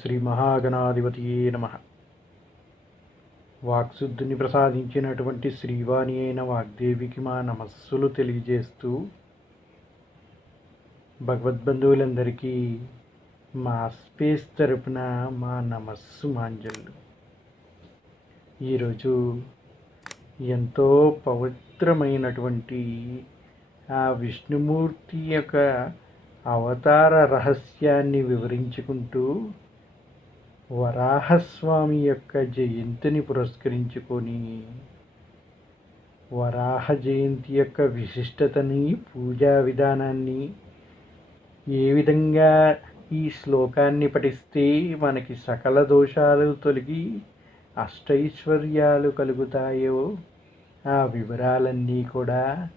శ్రీ మహాగణాధిపతియే నమ. వాక్శుద్ధుని ప్రసాదించినటువంటి శ్రీవాణి అయిన వాగ్దేవికి మా నమస్సులు తెలియజేస్తూ భగవద్బంధువులందరికీ మా స్పేస్ తరపున మా నమస్సు మాంజళ్ళు ఈరోజు ఎంతో పవిత్రమైనటువంటి ఆ విష్ణుమూర్తి యొక్క అవతార రహస్యాన్ని వివరించుకుంటూ వరాహస్వామి యొక్క జయంతిని పురస్కరించుకొని వరాహ జయంతి యొక్క విశిష్టతని పూజా విధానాన్ని ఏ విధంగా ఈ శ్లోకాన్ని పఠిస్తే మనకి సకల దోషాలు తొలగి అష్టైశ్వర్యాలు కలుగుతాయో ఆ వివరాలన్నీ కూడా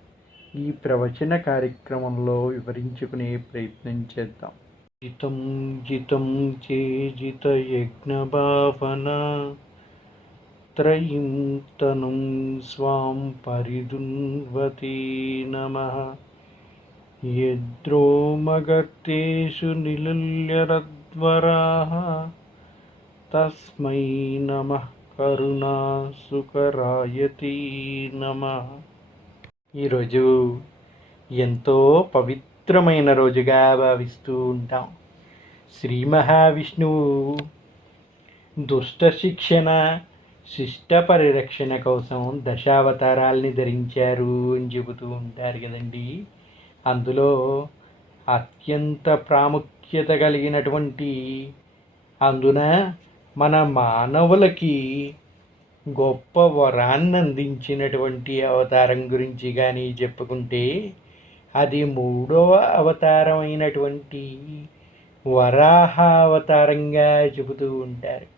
ఈ ప్రవచన కార్యక్రమంలో వివరించుకునే ప్రయత్నం చేద్దాం. జితం జితం చేజిత యజ్ఞభావన త్రయిం తనుం స్వాం పరిదున్వతే నమ యద్రోమగర్తేషు నిలుల్యరద్వరాः తస్మై నమ కరుణాసుకరాయతీ నమ ఈరోజు ఎంతో పవిత్ర పవిత్రమైన రోజుగా భావిస్తూ ఉంటాం. శ్రీ మహావిష్ణువు దుష్ట శిక్షణ శిష్ట పరిరక్షణ కోసం దశావతారాల్ని ధరించారు అని చెబుతూ ఉంటారు కదండి. అందులో అత్యంత ప్రాముఖ్యత కలిగినటువంటి అందున మన మానవులకి గొప్ప వరాన్ని అందించినటువంటి అవతారం గురించి కానీ చెప్పుకుంటే అది మూడవ అవతారం అయినటువంటి వరాహ అవతారంగా చెబుతూ ఉంటారు.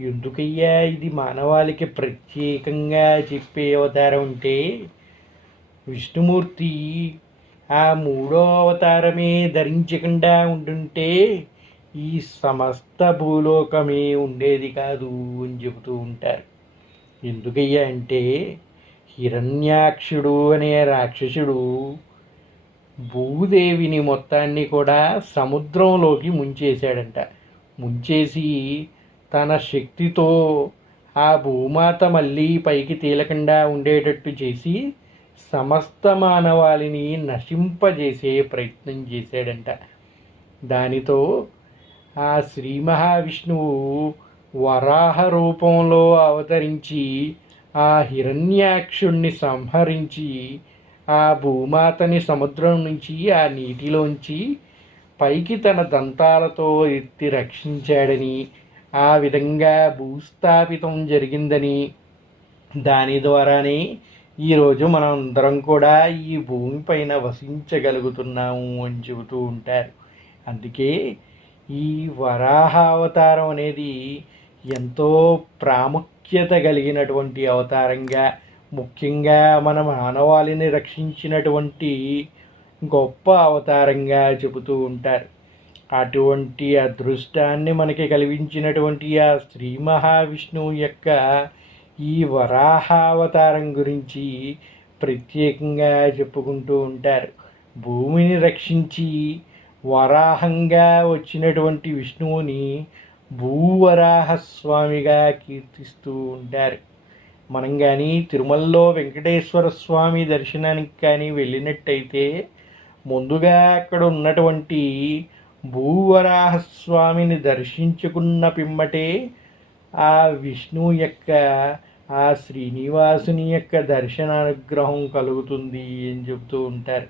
ఎందుకయ్యా ఇది మానవాళికి ప్రత్యేకంగా చెప్పే అవతారం అంటే విష్ణుమూర్తి ఆ మూడో అవతారమే ధరించకుండా ఉంటుంటే ఈ సమస్త భూలోకమే ఉండేది కాదు అని చెబుతూ ఉంటారు. ఎందుకయ్యా అంటే హిరణ్యాక్షుడు అనే రాక్షసుడు భూదేవిని మొత్తాన్ని కూడా సముద్రంలోకి ముంచేశాడంట. ముంచేసి తన శక్తితో ఆ భూమాత మళ్ళీ పైకి తేలకుండా ఉండేటట్టు చేసి సమస్త మానవాళిని నశింపజేసే ప్రయత్నం చేశాడంట. దానితో ఆ శ్రీ మహావిష్ణువు వరాహ రూపంలో అవతరించి ఆ హిరణ్యాక్షుణ్ణి సంహరించి ఆ భూమాతని సముద్రం నుంచి ఆ నీటిలోంచి పైకి తన దంతాలతో ఎత్తి రక్షించాడని ఆ విధంగా భూస్థాపితం జరిగిందని. దాని ద్వారానే ఈరోజు మనం అందరం కూడా ఈ భూమిపైన వసించగలుగుతున్నాము అని చెబుతూ ఉంటారు. అందుకే ఈ వరాహ అవతారం అనేది ఎంతో ప్రాముఖ్యత కలిగినటువంటి అవతారంగా ముఖ్యంగా మన మానవాళిని రక్షించినటువంటి గొప్ప అవతారంగా చెబుతూ ఉంటారు. అటువంటి అదృష్టాన్ని మనకి కలిగించినటువంటి ఆ శ్రీ మహావిష్ణువు యొక్క ఈ వరాహావతారం గురించి ప్రత్యేకంగా చెప్పుకుంటూ ఉంటారు. భూమిని రక్షించి వరాహంగా వచ్చినటువంటి విష్ణువుని భూవరాహస్వామిగా కీర్తిస్తూ ఉంటారు. మనం కానీ తిరుమలలో వెంకటేశ్వర స్వామి దర్శనానికి కానీ వెళ్ళినట్టయితే ముందుగా అక్కడ ఉన్నటువంటి భూవరాహస్వామిని దర్శించుకున్న పిమ్మటే ఆ విష్ణువు యొక్క ఆ శ్రీనివాసుని యొక్క దర్శనానుగ్రహం కలుగుతుంది అని చెబుతూ ఉంటారు.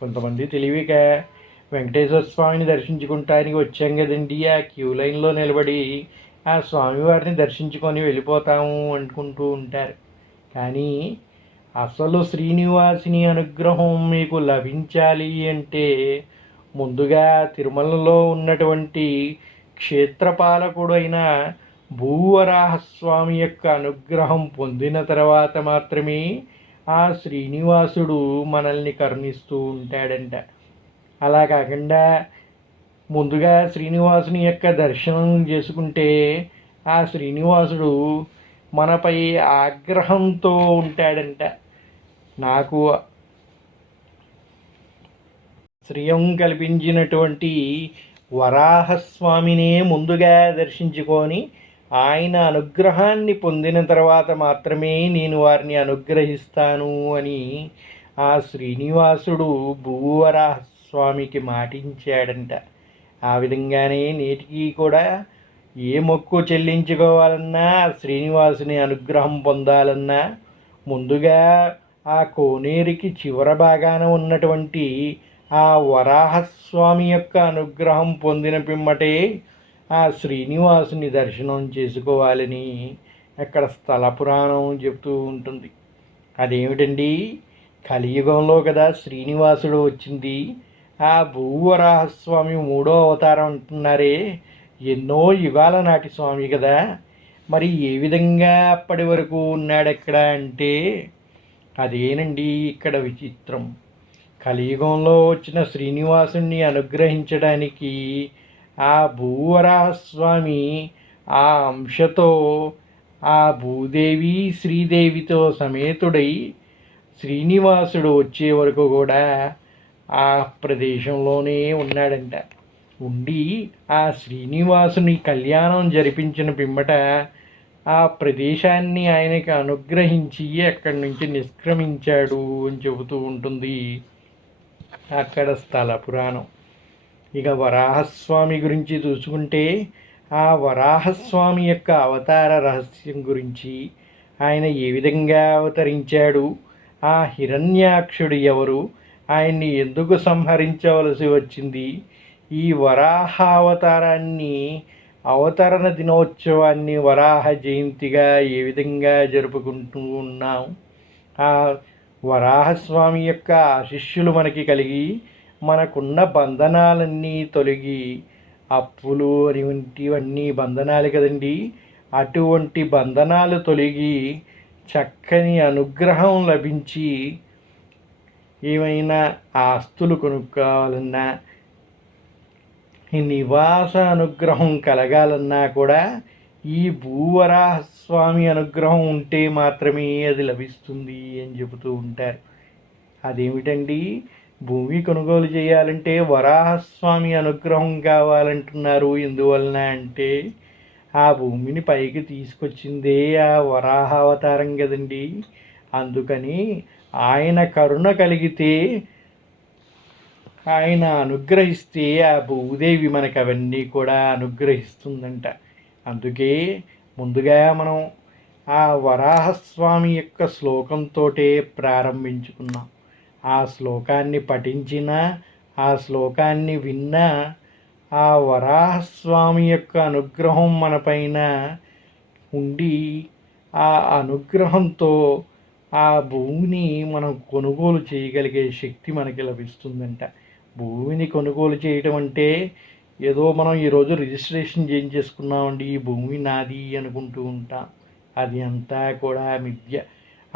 కొంతమంది తెలివిక వెంకటేశ్వర స్వామిని దర్శించుకుంటానికి వచ్చాం కదండి ఆ క్యూ లైన్లో నిలబడి ఆ స్వామివారిని దర్శించుకొని వెళ్ళిపోతాము అనుకుంటూ ఉంటారు. కానీ అసలు శ్రీనివాసిని అనుగ్రహం మీకు లభించాలి అంటే ముందుగా తిరుమలలో ఉన్నటువంటి క్షేత్రపాలకుడు అయిన భూవరాహస్వామి యొక్క అనుగ్రహం పొందిన తర్వాత మాత్రమే ఆ శ్రీనివాసుడు మనల్ని కరుణిస్తూ ఉంటాడంట. అలా కాకుండా ముందుగా శ్రీనివాసుని యొక్క దర్శనం చేసుకుంటే ఆ శ్రీనివాసుడు మనపై ఆగ్రహంతో ఉంటాడంట. నాకు శ్రేయం కల్పించినటువంటి వరాహస్వామినే ముందుగా దర్శించుకొని ఆయన అనుగ్రహాన్ని పొందిన తర్వాత మాత్రమే నేను వారిని అనుగ్రహిస్తాను అని ఆ శ్రీనివాసుడు భూవరాహస్వామికి మాటించాడంట. ఆ విధంగానే నేటికి కూడా ఏ మొక్కు చెల్లించుకోవాలన్నా శ్రీనివాసుని అనుగ్రహం పొందాలన్నా ముందుగా ఆ కోనేరికి చివర భాగాన ఉన్నటువంటి ఆ వరాహస్వామి యొక్క అనుగ్రహం పొందిన పిమ్మటే ఆ శ్రీనివాసుని దర్శనం చేసుకోవాలని అక్కడ స్థల పురాణం చెప్తూ ఉంటుంది. అదేమిటండి? కలియుగంలో కదా శ్రీనివాసుడు వచ్చింది. ఆ భూవరాహస్వామి మూడో అవతారం అంటున్నారే. ఎన్నో యుగాల నాటి స్వామి కదా. మరి ఏ విధంగా అప్పటి వరకు ఉన్నాడు ఎక్కడ అంటే? అదేనండి ఇక్కడ విచిత్రం. కలియుగంలో వచ్చిన శ్రీనివాసుని అనుగ్రహించడానికి ఆ భూవరాహస్వామి ఆ అంశతో ఆ భూదేవి శ్రీదేవితో సమేతుడై శ్రీనివాసుడు వచ్చే వరకు కూడా ఆ ప్రదేశంలోనే ఉన్నాడంట. ఉండి ఆ శ్రీనివాసుని కళ్యాణం జరిపించిన పిమ్మట ఆ ప్రదేశాన్ని ఆయనకి అనుగ్రహించి అక్కడి నుంచి నిష్క్రమించాడు అని చెబుతూ ఉంటుంది అక్కడ స్థల పురాణం. ఇక వరాహస్వామి గురించి చూసుకుంటే ఆ వరాహస్వామి యొక్క అవతార రహస్యం గురించి ఆయన ఏ విధంగా అవతరించాడు? ఆ హిరణ్యాక్షుడు ఎవరు? ఆయన్ని ఎందుకు సంహరించవలసి వచ్చింది? ఈ వరాహ అవతారాన్ని అవతరణ దినోత్సవాన్ని వరాహ జయంతిగా ఏ విధంగా జరుపుకుంటూ ఉన్నాం? ఆ వరాహస్వామి యొక్క ఆశిష్యులు మనకి కలిగి మనకున్న బంధనాలన్నీ తొలగి అప్పులు అటువంటివన్నీ బంధనాలు కదండి. అటువంటి బంధనాలు తొలగి చక్కని అనుగ్రహం లభించి ఏమైనా ఆస్తులు కొనుక్కోవాలన్నా ఈ నివాస అనుగ్రహం కలగాలన్నా కూడా ఈ భూవరాహస్వామి అనుగ్రహం ఉంటే మాత్రమే అది లభిస్తుంది అని చెబుతూ ఉంటారు. అదేమిటండి? భూమి కొనుగోలు చేయాలంటే వరాహస్వామి అనుగ్రహం కావాలంటున్నారు. ఎందువలన అంటే ఆ భూమిని పైకి తీసుకొచ్చిందే ఆ వరాహ అవతారం కదండి. అందుకని ఆయన కరుణ కలిగితే ఆయన అనుగ్రహిస్తే ఆ భూదేవి మనకు అవన్నీ కూడా అనుగ్రహిస్తుందంట. అందుకే ముందుగా మనం ఆ వరాహస్వామి యొక్క శ్లోకంతో ప్రారంభించుకున్నాం ఆ శ్లోకాన్ని పఠించిన ఆ శ్లోకాన్ని విన్న ఆ వరాహస్వామి యొక్క అనుగ్రహం మనపైన ఉండి ఆ అనుగ్రహంతో ఆ భూమిని మనం కొనుగోలు చేయగలిగే శక్తి మనకి లభిస్తుందంట. భూమిని కొనుగోలు చేయటం అంటే ఏదో మనం ఈరోజు రిజిస్ట్రేషన్ చేయించేసుకున్నామండి ఈ భూమి నాది అనుకుంటూ ఉంటాం. అది అంతా కూడా మిథ్య.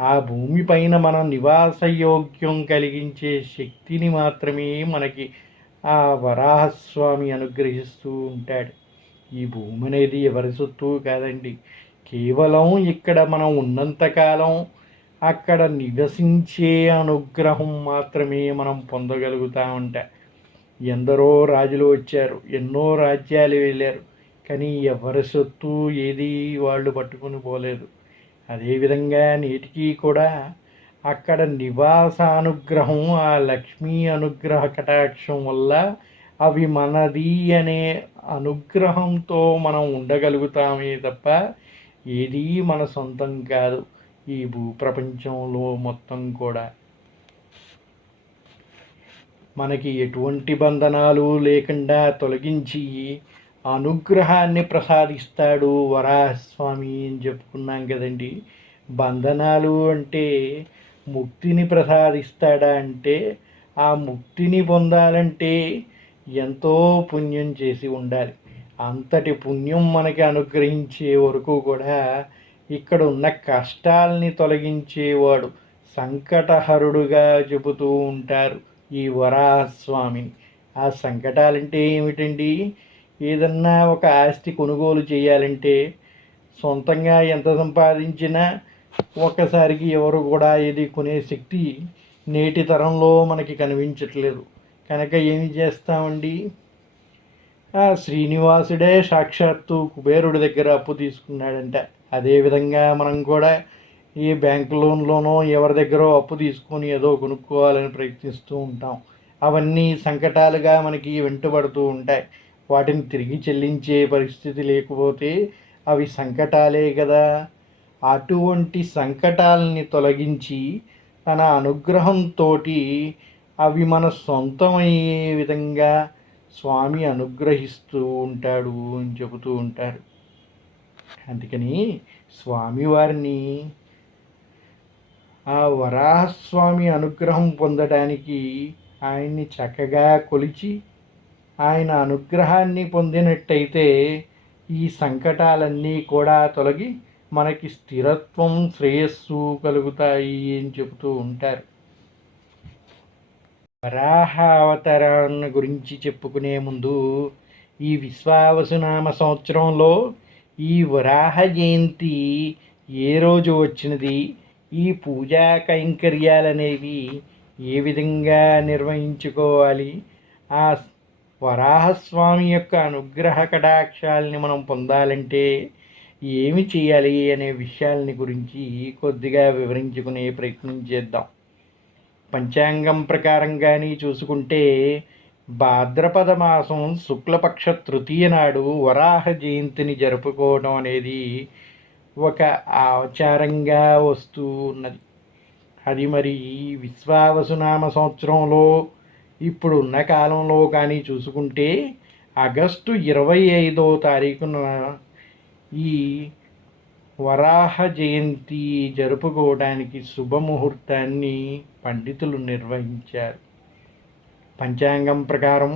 ఆ భూమి పైన మనం నివాసయోగ్యం కలిగించే శక్తిని మాత్రమే మనకి ఆ వరాహస్వామి అనుగ్రహిస్తూ ఉంటాడు. ఈ భూమి అనేది ఎవరి సొత్తు కాదండి. కేవలం ఇక్కడ మనం ఉన్నంతకాలం అక్కడ నివసించే అనుగ్రహం మాత్రమే మనం పొందగలుగుతామంట ఎందరో రాజులు వచ్చారు ఎన్నో రాజ్యాలు వెళ్ళారు కానీ ఎవరి సొత్తు ఏది వాళ్ళు పట్టుకుని పోలేదు. అదేవిధంగా నేటికి కూడా అక్కడ నివాసానుగ్రహం ఆ లక్ష్మీ అనుగ్రహ కటాక్షం వల్ల అవి మనది అనే అనుగ్రహంతో మనం ఉండగలుగుతామే తప్ప ఏదీ మన సొంతం కాదు. ఈ భూప్రపంచంలో మొత్తం కూడా. మనకి ఎటువంటి బంధనాలు లేకుండా తొలగించి అనుగ్రహాన్ని ప్రసాదిస్తాడు వరాహస్వామి అని చెప్పుకున్నాం కదండి. బంధనాలు అంటే ముక్తిని ప్రసాదిస్తాడా అంటే ఆ ముక్తిని పొందాలంటే ఎంతో పుణ్యం చేసి ఉండాలి. అంతటి పుణ్యం మనకి అనుగ్రహించే వరకు కూడా ఇక్కడ ఉన్న కష్టాల్ని తొలగించేవాడు సంకటహరుడుగా చెబుతూ ఉంటారు ఈ వరాహస్వామిని ఆ సంకటాలంటే ఏమిటండి? ఏదన్నా ఒక ఆస్తి కొనుగోలు చేయాలంటే సొంతంగా ఎంత సంపాదించినా ఒక్కసారికి ఎవరు కూడా ఇది కొనే శక్తి నేటి తరంలో మనకి కనిపించట్లేదు. కనుక ఏమి చేస్తామండి? ఆ శ్రీనివాసుడే సాక్షాత్తు కుబేరుడి దగ్గర అప్పు తీసుకున్నాడంట. అదేవిధంగా మనం కూడా ఈ బ్యాంక్ లోన్లోనో ఎవరి దగ్గర అప్పు తీసుకొని ఏదో కొనుక్కోవాలని ప్రయత్నిస్తూ ఉంటాం. అవన్నీ సంకటాలుగా మనకి వెంటబడుతూ ఉంటాయి. వాటిని తిరిగి చెల్లించే పరిస్థితి లేకపోతే అవి సంకటాలే కదా. అటువంటి సంకటాలని తొలగించి తన అనుగ్రహంతో అవి మన సొంతమయ్యే విధంగా స్వామి అనుగ్రహిస్తూ ఉంటాడు అని చెబుతూ ఉంటారు. అందుకని స్వామివారిని ఆ వరాహస్వామి అనుగ్రహం పొందడానికి ఆయన్ని చక్కగా కొలిచి ఆయన అనుగ్రహాన్ని పొందినట్టయితే ఈ సంకటాలన్నీ కూడా తొలగి మనకి స్థిరత్వం శ్రేయస్సు కలుగుతాయి అని చెబుతూ ఉంటారు. వరాహ అవతారాన్ని గురించి చెప్పుకునే ముందు ఈ విశ్వావసునామ సంవత్సరంలో ఈ వరాహ జయంతి ఏ రోజు వచ్చినది? ఈ పూజా కైంకర్యాలనేవి ఏ విధంగా నిర్వహించుకోవాలి? ఆ వరాహస్వామి యొక్క అనుగ్రహ కటాక్షాలని మనం పొందాలంటే ఏమి చేయాలి అనే విషయాలని గురించి కొద్దిగా వివరించుకునే ప్రయత్నం చేద్దాం. పంచాంగం ప్రకారం కానీ చూసుకుంటే భాద్రపద మాసం శుక్లపక్ష తృతీయ నాడు వరాహ జయంతిని జరుపుకోవడం అనేది ఒక ఆచారంగా వస్తూ ఉన్నది. అది మరి విశ్వావసునామ సంవత్సరంలో ఇప్పుడు ఉన్న కాలంలో కానీ చూసుకుంటే ఆగస్టు ఇరవై ఐదో తారీఖున ఈ వరాహ జయంతి జరుపుకోవడానికి శుభముహూర్తాన్ని పండితులు నిర్వహించారు. పంచాంగం ప్రకారం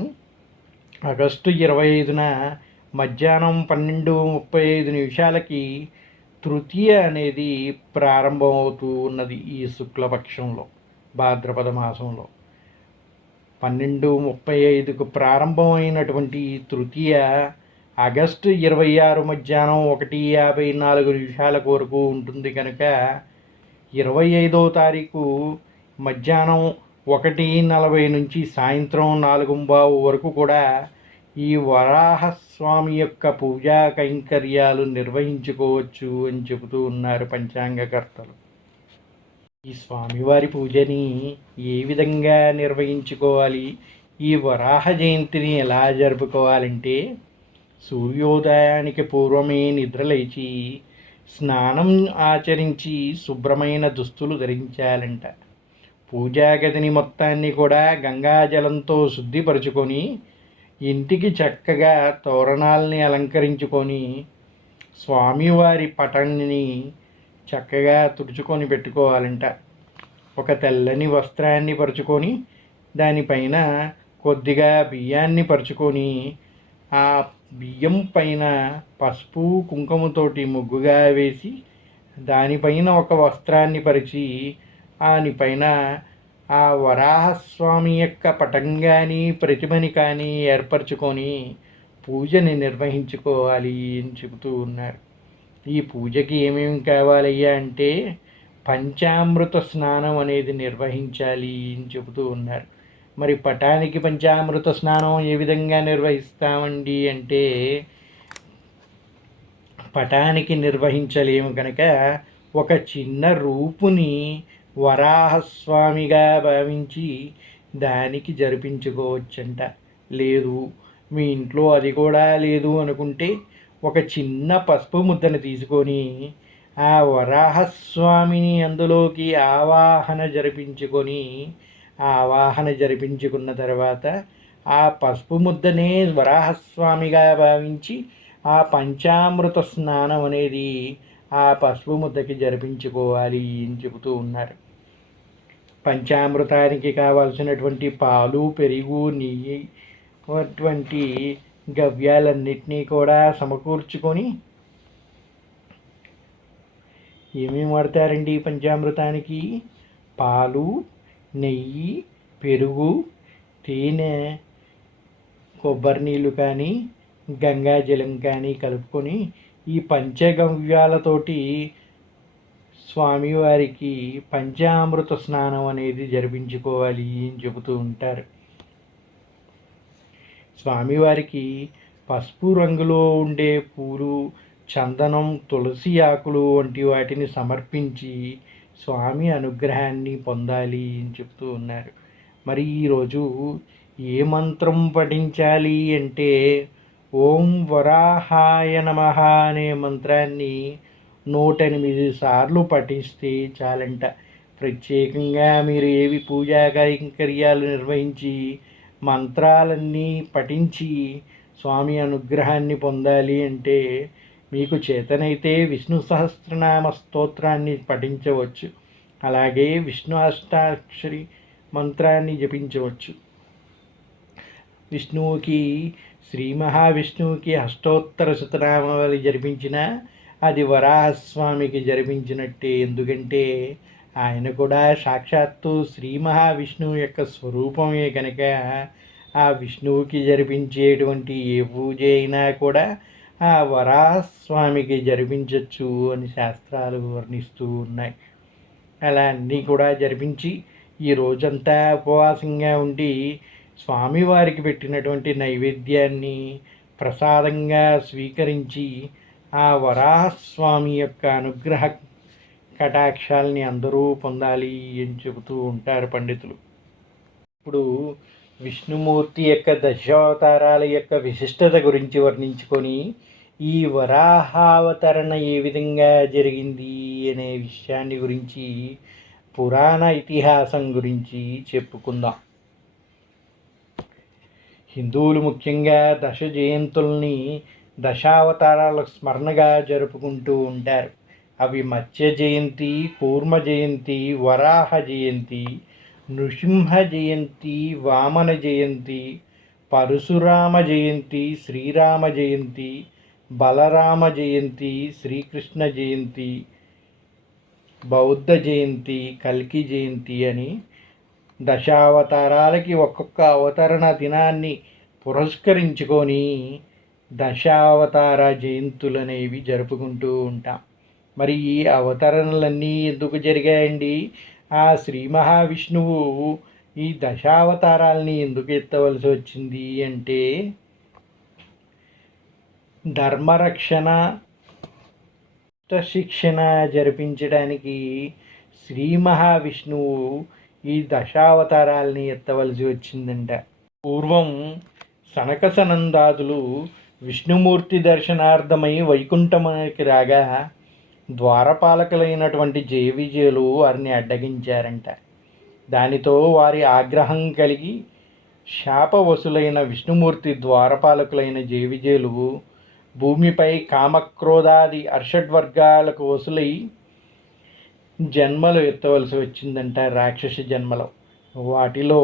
ఆగస్టు ఇరవై ఐదున మధ్యాహ్నం పన్నెండు ముప్పై ఐదు నిమిషాలకి తృతీయ అనేది ప్రారంభమవుతూ ఉన్నది ఈ శుక్లపక్షంలో భాద్రపద మాసంలో పన్నెండు ముప్పై ఐదుకు ప్రారంభమైనటువంటి తృతీయ ఆగస్టు ఇరవై ఆరు మధ్యాహ్నం ఒకటి యాభై నాలుగు నిమిషాల వరకు ఉంటుంది కనుక ఇరవై ఐదో తారీఖు మధ్యాహ్నం ఒకటి నలభై నుంచి సాయంత్రం నాలుగు బావు వరకు కూడా ఈ వరాహస్వామి యొక్క పూజా కైంకర్యాలు నిర్వహించుకోవచ్చు అని చెబుతూ ఉన్నారు పంచాంగకర్తలు. ఈ స్వామివారి పూజని ఏ విధంగా నిర్వహించుకోవాలి? ఈ వరాహ జయంతిని ఎలా జరుపుకోవాలంటే సూర్యోదయానికి పూర్వమే నిద్రలేచి స్నానం ఆచరించి శుభ్రమైన దుస్తులు ధరించాలంట. పూజాగదిని మొత్తాన్ని కూడా గంగాజలంతో శుద్ధిపరుచుకొని ఇంటికి చక్కగా తోరణాలని అలంకరించుకొని స్వామివారి పటాన్ని చక్కగా తుడుచుకొని పెట్టుకోవాలంట. ఒక తెల్లని వస్త్రాన్ని పరుచుకొని దానిపైన కొద్దిగా బియ్యాన్ని పరుచుకొని ఆ బియ్యం పైన పసుపు కుంకుమతోటి ముగ్గుగా వేసి దానిపైన ఒక వస్త్రాన్ని పరిచి దానిపైన ఆ వరాహస్వామి యొక్క పటం కానీ ప్రతిమని కానీ ఏర్పరచుకొని పూజని నిర్వహించుకోవాలి అని చెబుతూ ఉన్నారు. ఈ పూజకి ఏమేమి కావాలయ్యా అంటే పంచామృత స్నానం అనేది నిర్వహించాలి అని చెబుతూ ఉన్నారు. మరి పటానికి పంచామృత స్నానం ఏ విధంగా నిర్వహిస్తామండి అంటే పటానికి నిర్వహించలేము కనుక ఒక చిన్న రూపుని వరాహస్వామిగా భావించి దానికి జరిపించుకోవచ్చంట. లేదు మీ ఇంట్లో అది కూడా లేదు అనుకుంటే ఒక చిన్న పసుపు ముద్దను తీసుకొని ఆ వరాహస్వామిని అందులోకి ఆవాహన జరిపించుకొని ఆవాహన జరిపించుకున్న తర్వాత ఆ పసుపు ముద్దనే వరాహస్వామిగా భావించి ఆ పంచామృత స్నానం అనేది ఆ పసుపు ముద్దకి జరిపించుకోవాలి అని చెబుతూ ఉన్నారు. పంచామృతానికి కావాల్సినటువంటి పాలు పెరుగు నెయ్యి అటువంటి గవ్యాలన్నిటినీ కూడా సమకూర్చుకొని ఏమేమి వాడతారండి పంచామృతానికి? పాలు నెయ్యి పెరుగు తేనె కొబ్బరి నీళ్ళు కానీ గంగాజలం కానీ కలుపుకొని ఈ పంచగవ్యాలతోటి స్వామివారికి పంచామృత స్నానం అనేది జరిపించుకోవాలి అని చెబుతూ ఉంటారు. స్వామివారికి పసుపు రంగులో ఉండే పూలు చందనం తులసి ఆకులు వంటి వాటిని సమర్పించి స్వామి అనుగ్రహాన్ని పొందాలి అని చెప్తూ ఉన్నారు. మరి ఈరోజు ఏ మంత్రం పఠించాలి అంటే ఓం వరాహాయ నమ అనే మంత్రాన్ని నూట ఎనిమిది సార్లు పఠిస్తే చాలంట. ప్రత్యేకంగా మీరు ఏవి పూజా కైంకర్యాలు నిర్వహించి మంత్రాలన్నీ పఠించి స్వామి అనుగ్రహాన్ని పొందాలి అంటే మీకు చేతనైతే విష్ణు సహస్రనామ స్తోత్రాన్ని పఠించవచ్చు. అలాగే విష్ణు అష్టాక్షరి మంత్రాన్ని జపించవచ్చు. విష్ణువుకి శ్రీ మహావిష్ణువుకి అష్టోత్తర శతనామావళి జరిపించిన అది వరాహస్వామికి జరిపించినట్టే. ఎందుకంటే ఆయన కూడా సాక్షాత్తు శ్రీ మహావిష్ణువు యొక్క స్వరూపమే కనుక ఆ విష్ణువుకి జరిపించేటువంటి ఏ పూజ అయినా కూడా ఆ వరాహస్వామికి జరిపించవచ్చు అని శాస్త్రాలు వర్ణిస్తూ ఉన్నాయి. అలా అన్నీ కూడా జరిపించి ఈ రోజంతా ఉపవాసంగా ఉండి స్వామివారికి పెట్టినటువంటి నైవేద్యాన్ని ప్రసాదంగా స్వీకరించి ఆ వరాహస్వామి యొక్క అనుగ్రహ కటాక్షాలని అందరూ పొందాలి అని చెబుతూ ఉంటారు పండితులు. ఇప్పుడు విష్ణుమూర్తి యొక్క దశావతారాల యొక్క విశిష్టత గురించి వర్ణించుకొని ఈ వరాహావతరణ ఏ విధంగా జరిగింది అనే విషయాన్ని గురించి పురాణ ఇతిహాసం గురించి చెప్పుకుందాం. హిందువులు ముఖ్యంగా దశ జయంతుల్ని దశావతారాల స్మరణగా జరుపుకుంటూ ఉంటారు. అవి మత్స్య జయంతి కూర్మ జయంతి వరాహ జయంతి నృసింహ జయంతి వామన జయంతి పరశురామ జయంతి శ్రీరామ జయంతి బలరామ జయంతి శ్రీకృష్ణ జయంతి బౌద్ధ జయంతి కల్కి జయంతి అని దశావతారాలకి ఒక్కొక్క అవతరణ దినాన్ని పురస్కరించుకొని దశావతార జయంతులు అనేవి జరుపుకుంటూ ఉంటాం. మరి ఈ అవతరణలన్నీ ఎందుకు జరిగాయండి? ఆ శ్రీ మహావిష్ణువు ఈ దశావతారాల్ని ఎందుకు ఎత్తవలసి వచ్చింది అంటే ధర్మరక్షణ శిక్షణ జరిపించడానికి శ్రీ మహావిష్ణువు ఈ దశావతారాలని ఎత్తవలసి వచ్చిందంట. పూర్వం సనక సనందాదులు విష్ణుమూర్తి దర్శనార్థమై వైకుంఠమునికి రాగా ద్వారపాలకులైనటువంటి జేవిజేలు వారిని అడ్డగించారంట. దానితో వారి ఆగ్రహం కలిగి శాపవసులైన విష్ణుమూర్తి ద్వారపాలకులైన జేవిజేలు భూమిపై కామక్రోధాది అర్షడ్వర్గాలకు వసులై జన్మలు ఎత్తవలసి వచ్చిందంట రాక్షస జన్మలో. వాటిలో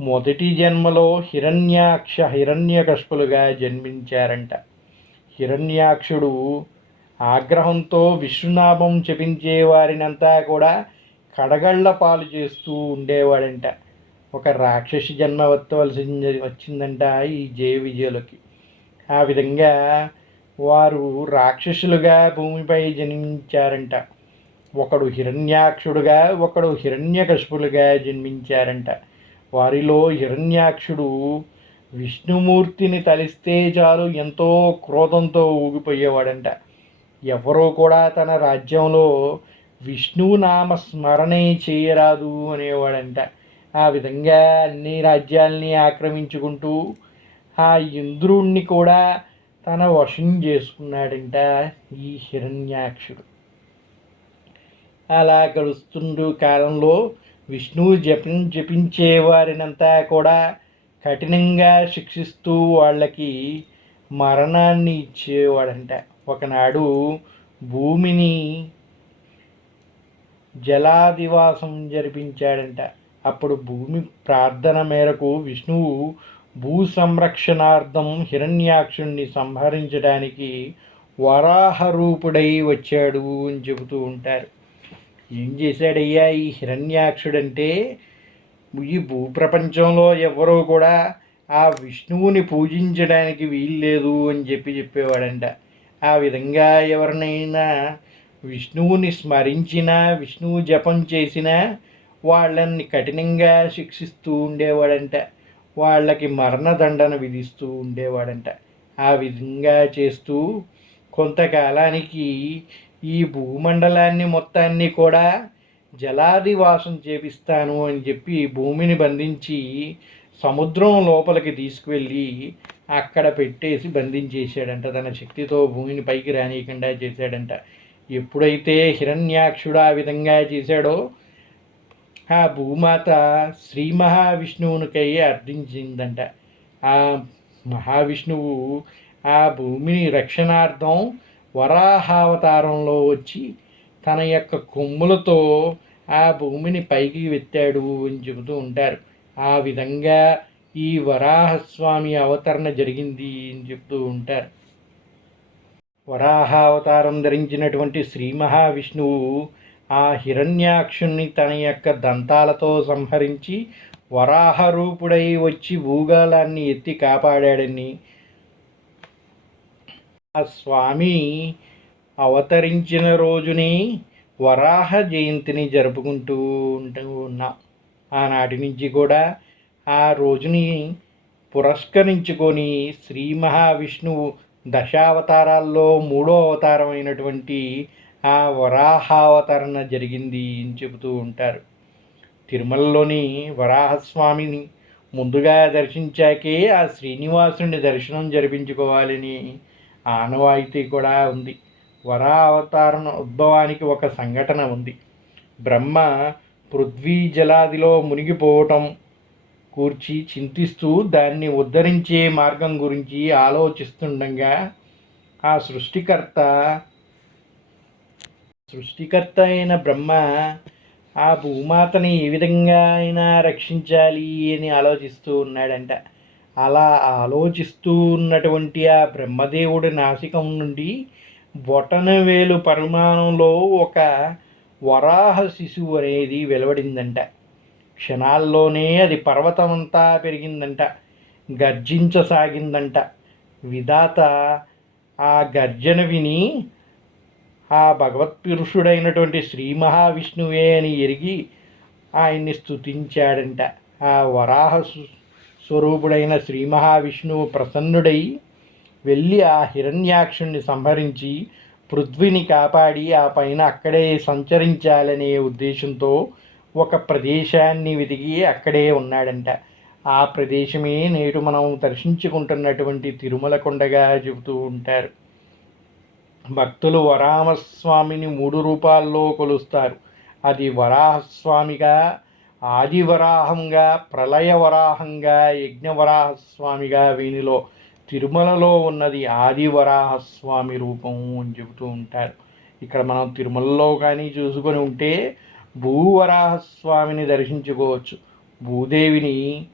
మొదటి జన్మలో హిరణ్యాక్ష హిరణ్యకష్పులుగా జన్మించారంట. హిరణ్యాక్షుడు ఆగ్రహంతో విష్ణునాభం చెప్పించే వారినంతా కూడా కడగళ్ళ పాలు చేస్తూ ఉండేవాడంట. ఒక రాక్షసి జన్మ వత్తవలసి వచ్చిందంట ఈ జయ విజయులకి ఆ విధంగా వారు రాక్షసులుగా భూమిపై జన్మించారంట. ఒకడు హిరణ్యాక్షుడుగా ఒకడు హిరణ్యకశపులుగా జన్మించారంట. వారిలో హిరణ్యాక్షుడు విష్ణుమూర్తిని తలిస్తే చాలు ఎంతో క్రోధంతో ఊగిపోయేవాడంట. ఎవరో కూడా తన రాజ్యంలో విష్ణువు నామ స్మరణే చేయరాదు అనేవాడంట. ఆ విధంగా అన్ని రాజ్యాల్ని ఆక్రమించుకుంటూ ఆ ఇంద్రుణ్ణి కూడా తన వశం చేసుకున్నాడంట ఈ హిరణ్యాక్షుడు. అలా గడుస్తుండు కాలంలో విష్ణువు జపం జపించే వారినంతా కూడా కఠినంగా శిక్షిస్తూ వాళ్ళకి మరణాన్ని ఇచ్చేవాడంట. ఒకనాడు భూమిని జలాదివాసం జరిపించాడంట. అప్పుడు భూమి ప్రార్థన మేరకు విష్ణువు భూ సంరక్షణార్థం హిరణ్యాక్షుణ్ణి సంహరించడానికి వరాహ రూపుడై వచ్చాడు అని చెబుతూ ఉంటారు. ఏం చేశాడయ్యా ఈ హిరణ్యాక్షుడంటే? ఈ భూప్రపంచంలో ఎవరో కూడా ఆ విష్ణువుని పూజించడానికి వీల్లేదు అని చెప్పి చెప్పేవాడంట. ఆ విధంగా ఎవరినైనా విష్ణువుని స్మరించినా విష్ణువు జపం చేసినా వాళ్ళని కఠినంగా శిక్షిస్తూ ఉండేవాడంట. వాళ్ళకి మరణదండన విధిస్తూ ఉండేవాడంట. ఆ విధంగా చేస్తూ కొంతకాలానికి ఈ భూమండలాన్ని మొత్తాన్ని కూడా జలాదివాసం చేపిస్తాను అని చెప్పి భూమిని బంధించి సముద్రం లోపలికి తీసుకువెళ్ళి అక్కడ పెట్టేసి బంధించేశాడంట. తన శక్తితో భూమిని పైకి రానియకుండా చేశాడంట. ఎప్పుడైతే హిరణ్యాక్షుడు ఆ విధంగా చేశాడో ఆ భూమాత శ్రీ మహావిష్ణువునికై అర్థించిందంట. ఆ మహావిష్ణువు ఆ భూమిని రక్షణార్థం వరాహావతారంలో వచ్చి తన యొక్క కొమ్ములతో ఆ భూమిని పైకి వెత్తాడు అని చెబుతూ ఉంటారు. ఆ విధంగా ఈ వరాహస్వామి అవతరణ జరిగింది అని చెప్తూ ఉంటారు. వరాహ అవతారం ధరించినటువంటి శ్రీ మహావిష్ణువు ఆ హిరణ్యాక్షుణ్ణి తన యొక్క దంతాలతో సంహరించి వరాహ రూపుడై వచ్చి భూగాలాన్ని ఎత్తి కాపాడాడని ఆ స్వామి అవతరించిన రోజుని వరాహ జయంతిని జరుపుకుంటూ ఉంటూ ఉన్నాం ఆనాటి నుంచి కూడా ఆ రోజుని పురస్కరించుకొని శ్రీ మహావిష్ణువు దశావతారాల్లో మూడో అవతారం అయినటువంటి ఆ వరాహావతరణ జరిగింది అని చెబుతూ ఉంటారు. తిరుమలలోని వరాహస్వామిని ముందుగా దర్శించాకే ఆ శ్రీనివాసుని దర్శనం జరిపించుకోవాలని ఆనవాయితీ కూడా ఉంది. వరావతారణ ఉద్భవానికి ఒక సంఘటన ఉంది. బ్రహ్మ పృథ్వీ జలాదిలో మునిగిపోవటం కూర్చి చింతిస్తూ దాన్ని ఉద్ధరించే మార్గం గురించి ఆలోచిస్తుండగా ఆ సృష్టికర్త సృష్టికర్త అయిన బ్రహ్మ ఆ భూమాతని ఏ విధంగా అయినా రక్షించాలి అని ఆలోచిస్తూ ఉన్నాడంట. అలా ఆలోచిస్తూ ఉన్నటువంటి ఆ బ్రహ్మదేవుడి నాసికం నుండి బొటనవేలు పరిమాణంలో ఒక వరాహ శిశువు అనేది వెలువడిందంట. క్షణాల్లోనే అది పర్వతమంతా పెరిగిందంట. గర్జించసాగిందంట. విధాత ఆ గర్జన విని ఆ భగవత్పురుషుడైనటువంటి శ్రీ మహావిష్ణువే అని ఎరిగి ఆయన్ని స్తుతించాడంట. ఆ వరాహ స్వరూపుడైన శ్రీ మహావిష్ణువు ప్రసన్నుడై వెళ్ళి ఆ హిరణ్యాక్షుణ్ణి సంహరించి పృథ్వీని కాపాడి ఆ పైన అక్కడే సంచరించాలనే ఉద్దేశంతో ఒక ప్రదేశాన్ని వెతికి అక్కడే ఉన్నాడంట. ఆ ప్రదేశమే నేడు మనం దర్శించుకుంటున్నటువంటి తిరుమల కొండగా చెబుతూ ఉంటారు. భక్తులు వరామస్వామిని మూడు రూపాల్లో కొలుస్తారు. అది వరాహస్వామిగా ఆదివరాహంగా ప్రళయవరాహంగా యజ్ఞవరాహస్వామిగా వీనిలో తిరుమలలో ఉన్నది ఆదివరాహస్వామి రూపం అని చెబుతూ ఉంటారు. ఇక్కడ మనం తిరుమలలో కానీ చూసుకొని ఉంటే భూవరాహస్వామిని దర్శించుకోవచ్చు. భూదేవిని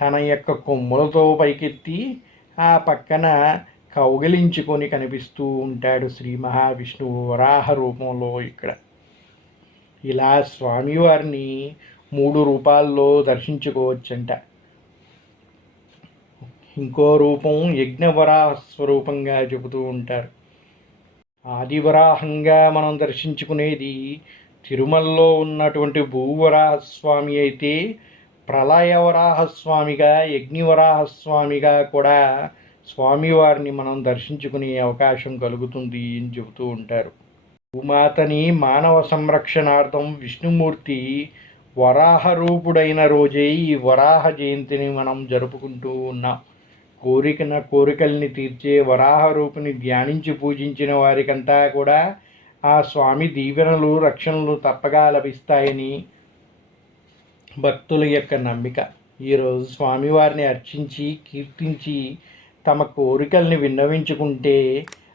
తన యొక్క కొమ్ములతో పైకెత్తి ఆ పక్కన కౌగిలించుకొని కనిపిస్తూ ఉంటాడు శ్రీ మహావిష్ణువు వరాహ రూపంలో ఇక్కడ. ఇలా స్వామివారిని మూడు రూపాల్లో దర్శించుకోవచ్చంట. ఇంకో రూపం యజ్ఞవరాహ స్వరూపంగా చెబుతూ ఉంటారు. ఆదివరాహంగా మనం దర్శించుకునేది తిరుమలలో ఉన్నటువంటి భూవరాహస్వామి అయితే ప్రళయవరాహస్వామిగా యజ్ఞవరాహస్వామిగా కూడా స్వామివారిని మనం దర్శించుకునే అవకాశం కలుగుతుంది అని చెబుతూ ఉంటారు. భూమాతని మానవ సంరక్షణార్థం విష్ణుమూర్తి వరాహ రూపుడైన రోజే ఈ వరాహ జయంతిని మనం జరుపుకుంటూ ఉన్నాం. కోరికన కోరికల్ని తీర్చే వరాహ రూపుని ధ్యానించి పూజించిన వారికంతా కూడా ఆ స్వామి దీవెనలు రక్షణలు తప్పగా లభిస్తాయని భక్తుల యొక్క నమ్మిక. ఈరోజు స్వామివారిని అర్చించి కీర్తించి తమ కోరికల్ని విన్నవించుకుంటే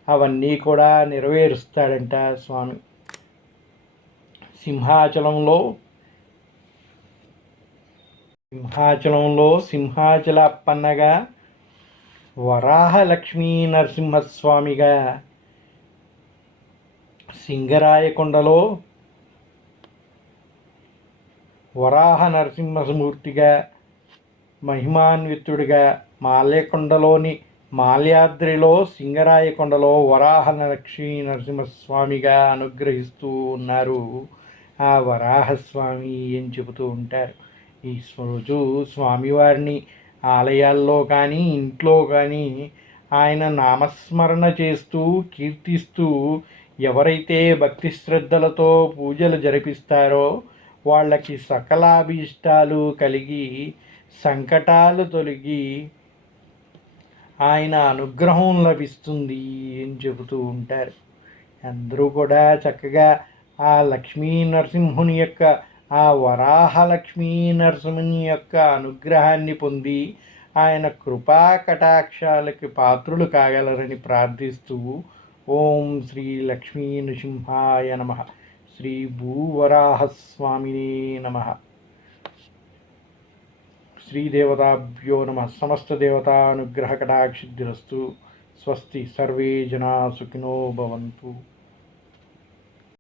అవన్నీ కూడా నెరవేరుస్తాడంట స్వామి. సింహాచలంలో సింహాచలంలో సింహాచల అప్పన్నగా వరాహ లక్ష్మీ నరసింహస్వామిగా సింగరాయకొండలో వరాహ నరసింహమూర్తిగా మహిమాన్వితుడిగా మాలేకొండలోని మాల్యాద్రిలో సింగరాయకొండలో వరాహ లక్ష్మీ నరసింహస్వామిగా అనుగ్రహిస్తూ ఉన్నారు. ఆ వరాహస్వామి అని చెబుతూ ఉంటారు? ఈ రోజు స్వామివారిని ఆలయాల్లో కానీ ఇంట్లో కానీ ఆయన నామస్మరణ చేస్తూ కీర్తిస్తూ ఎవరైతే భక్తి శ్రద్ధలతో పూజలు జరిపిస్తారో వాళ్ళకి సకలాభీష్టాలు కలిగి సంకటాలు తొలగి ఆయన అనుగ్రహం లభిస్తుంది అని చెబుతూ ఉంటారు. అందరూ కూడా చక్కగా ఆ లక్ష్మీ నరసింహుని యొక్క ఆ వరాహ లక్ష్మీ నరసింహుని యొక్క అనుగ్రహాన్ని పొంది ఆయన కృపా కటాక్షాలకి పాత్రులు కాగలరని ప్రార్థిస్తూ ఓం శ్రీ లక్ష్మీ నృసింహాయ నమ. శ్రీ భూవరాహస్వామినే నమ. శ్రీదేవతాభ్యో నమ. సమస్తదేవతానుగ్రహకటాక్షిద్ధిరస్తు స్వస్తి సర్వే జనా సుఖినో భవంతు.